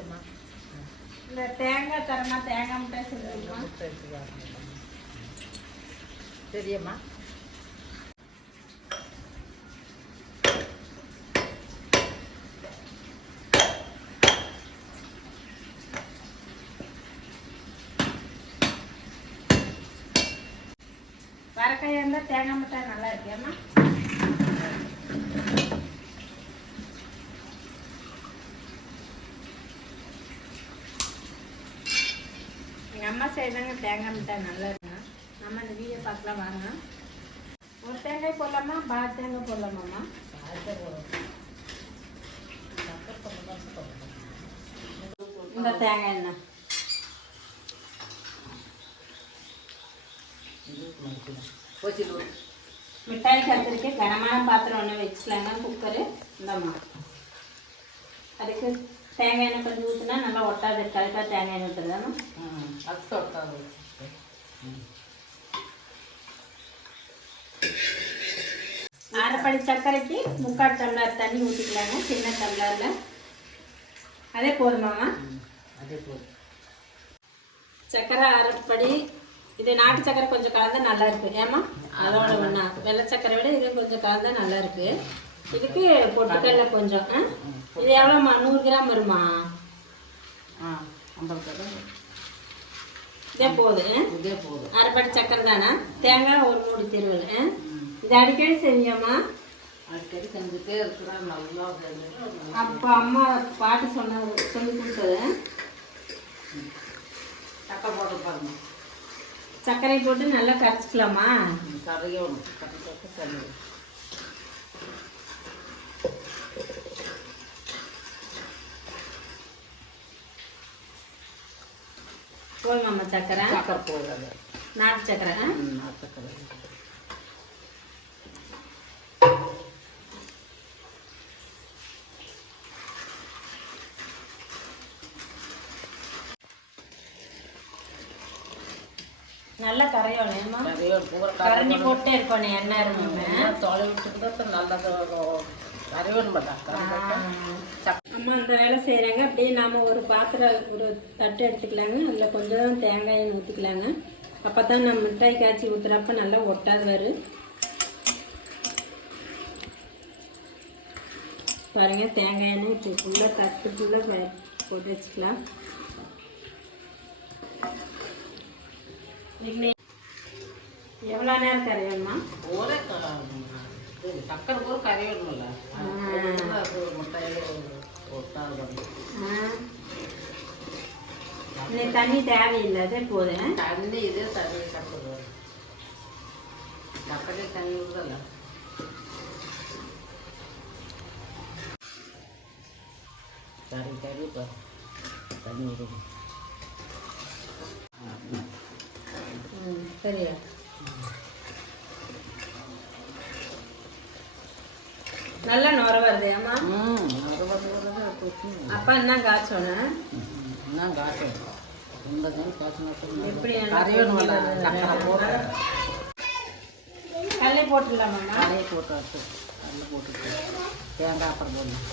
இந்த தேங்காய் தரமா தேங்காய் மிட்டாய் சொல்லுமா தெரியுமா? வரக்காயாக இருந்தால் தேங்காய் மிட்டாய் நல்லா இருக்கேம்மா. எங்கள் அம்மா செய்தாங்க தேங்காய் மிட்டாய் நல்லா இருக்குங்க. நம்ம இந்த வீடியோ பார்க்கலாம் வாங்க. ஒரு தேங்காய் போடலாமா? பால் தேங்காய் போடலாமாம்மா? இந்த தேங்காய் என்ன மிட்டாய் கத்திரிக்கை கனமான பாத்திரம் ஒன்று வச்சுக்கலாங்க. குக்கரு இந்தம்மா. அதுக்கு தேங்காய் எண்ணெய் கொஞ்சம் ஊற்றினா நல்லா ஒட்டாது இருக்கு. அதுக்காக தேங்காய் எண்ணெய் ஊற்றுதாம்மா. அது ஒட்டாது. அரைப்படி சர்க்கரைக்கு 3/4 டம்ளர் தண்ணி ஊற்றிக்கலாங்க. சின்ன டம்ளரில். அதே போதுமாம்மா? அதே போதும். சர்க்கரை அரைப்படி. இது நாட்டு சர்க்கரை கொஞ்சம் கலந்தா நல்லா இருக்கு. ஏமா அதோட ஒன்றா வெள்ளை சர்க்கரை விட இது கொஞ்சம் கலந்தா நல்லா இருக்கு. இதுக்கு பொட்டுக்கடலை கொஞ்சம். இது எவ்வளோம்மா? 100 கிராம் வருமா? 50 கிராம். இதே போதும். இதே போதும். அரைப்படி சர்க்கரை தானே. தேங்காய் ஒரு மூடி திருவல். இது அடிக்கடி செஞ்சோம்மா. அடிக்கடி செஞ்சுட்டே இருக்கிறா. நல்லா அப்போ அம்மா பாட்டு சொல்லி கொடுத்தது. சக்கரை போட்டு பாருங்க. சர்க்கரை போட்டு நல்லா கரைச்சிக்கலாமா? கரையணும். கரைச்சி தண்ணி போதுமாம்மா? சர்க்கரை சக்கரை போடுறது. நாட்டு சர்க்கரை. நாட்டு சக்கரை. நல்லா கரையோம். கரண்டி போட்டே இருக்கணும். எண்ணெய் இருந்தோமே தொலை விட்டுக்கிட்டு நல்லா கரையோன்னு மாட்டாங்க. அம்மா அந்த வேலை செய்கிறாங்க. அப்படியே நாம் ஒரு பாத்திரம் ஒரு தட்டு எடுத்துக்கலாங்க. அதில் கொஞ்சம் தேங்காய் எண்ணெய் ஊற்றிக்கலாங்க. அப்போ தான் நம்ம மிட்டாய் காய்ச்சி ஊற்றுறப்ப நல்லா ஒட்டாது வரும். பாருங்கள் தேங்காய் எண்ணெய் இப்போ ஃபுல்லாக தட்டு ஃபுல்லாக போட்டு வச்சுக்கலாம். எவ்வளோ நேரம் கரையணுமா? ஒரே சக்கரை கூட கரையணும்ல. முட்டையில ஒட்டாது. தண்ணி தேவையில்லை. அதே போதும். தண்ணி இதே தண்ணி சக்கரை சக்கரை தண்ணி விடல. சரி சரி தண்ணி விடுங்க. சரியா? நல்லா நுர வருது. ஏமா அப்பா என்ன காய்ச்சோன்னு எப்படி கல்லை போட்டுடலாமா? கல்லையை போட்டு வச்சு கல்லை போட்டுட்டு தேங்காய் அப்புறம் போடணும்.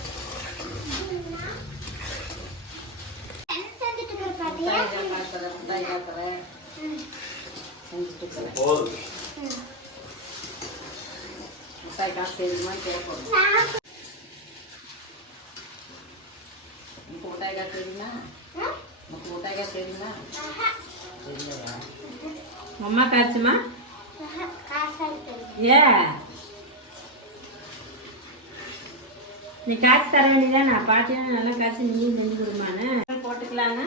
முட்டாய் காசு தெரியுமா கேட்போம். முக்கு முட்டாய் காசு தெரியுமா? முக்கு முட்டாய் காசு தெரியுமா? தெரியாதா? அம்மா காய்ச்சுமா? ஏ நீ காய்ச்சி தர வேண்டியதான். நான் பாட்டியான நல்லா காய்ச்சி நீயும் செஞ்சு கொடுமான்னு போட்டுக்கலாங்க.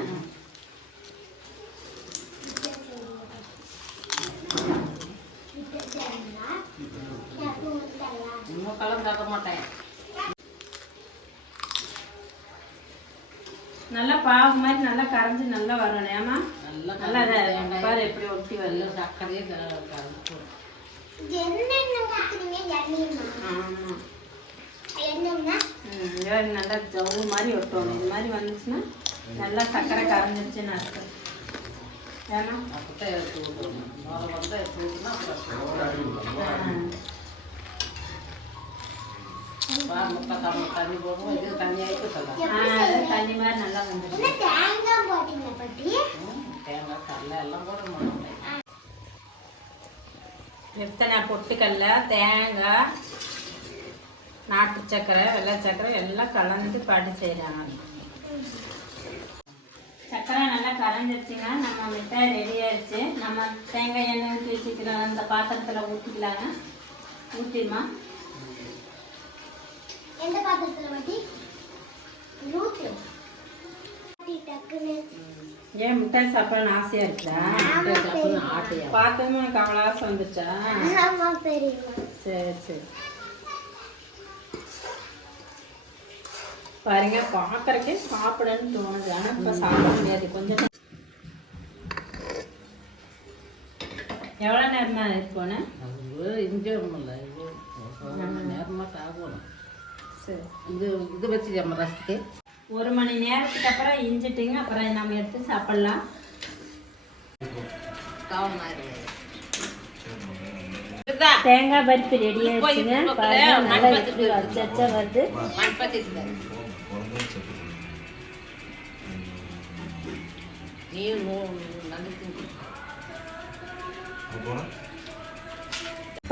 இன்னும் கலந்து தர மாட்டேன். நல்லா பாவு மாதிரி நல்லா கரைஞ்சி நல்லா வரணும். ஏமா நல்லா பாரு எப்படி ஒட்டி வரல. சக்கரையே நல்லா ஜவு மாதிரி ஒட்டணும். இது மாதிரி வந்துச்சுன்னா நல்லா சக்கரை கரைஞ்சிருச்சுன்னு அர்த்தம். ஏன்னா அப்பதான் எடுத்து விடணும். வந்து எடுத்து விட்டுனா முட்டை தண்ணி போடுவோம். இது தண்ணியாகிட்டு தண்ணி மாதிரி நல்லா வந்துடும். தேங்காய் கடலை எல்லாம் போடணும். எத்தனை பொட்டுக்கடல, தேங்காய், நாட்டு சக்கரை, வெள்ளை சக்கரை எல்லாம் கலந்து பாட்டு செய்கிறாங்க. சக்கரை நல்லா கரைஞ்சிருச்சுங்க. நம்ம மிட்டாய் ரெடி ஆயிடுச்சு. நம்ம தேங்காய் எண்ணெய் ஊற்றி வச்சுக்கிறோம். அந்த பாத்திரத்தில் ஊற்றிக்கலாங்க. ஊற்றிடுமா? எந்த பாத்திரத்தில் ஊற்றி ஊற்று. ஏன் மிட்டாய் சாப்பிடணும்னு ஆசையாக இருக்குதா? ஆட்டையா பார்த்ததும் எனக்கு அவ்வளோ ஆசை வந்துச்சா? சரி சரி. பாருங்க, பார்க்கறக்கே சாப்பிடன்னு தோணுது. ஆனால் இப்போ சாப்பிட முடியாது. கொஞ்சம் எவ்வளோ நேரமா இருக்குன்னு இங்கே இல்லை, நேரமாக சாப்பிடணும். சரி, இது வச்சு நம்ம ரசத்துக்கு 1 மணி நேரத்துக்கு அப்புறம் இஞ்சிட்டிங்க. அப்புறம் நம்ம எடுத்து சாப்பிடலாம். தேங்காய் பருப்பு ரெடி ஆயிடுச்சுங்க. பாருங்க, நல்லா அச்சா வருது.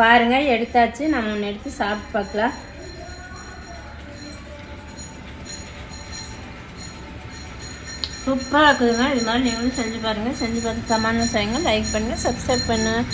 பாருங்க, எடுத்தாச்சு. நம்ம ஒன்று எடுத்து சாப்பிட்டு பார்க்கலாம். சூப்பராக இருக்குதுங்க. இது மாதிரி நீங்களும் செஞ்சு பாருங்கள். செஞ்சு பார்த்து கமெண்ட்ல செய்யுங்க. லைக் பண்ணுங்கள், சப்ஸ்கிரைப் பண்ணுங்கள்.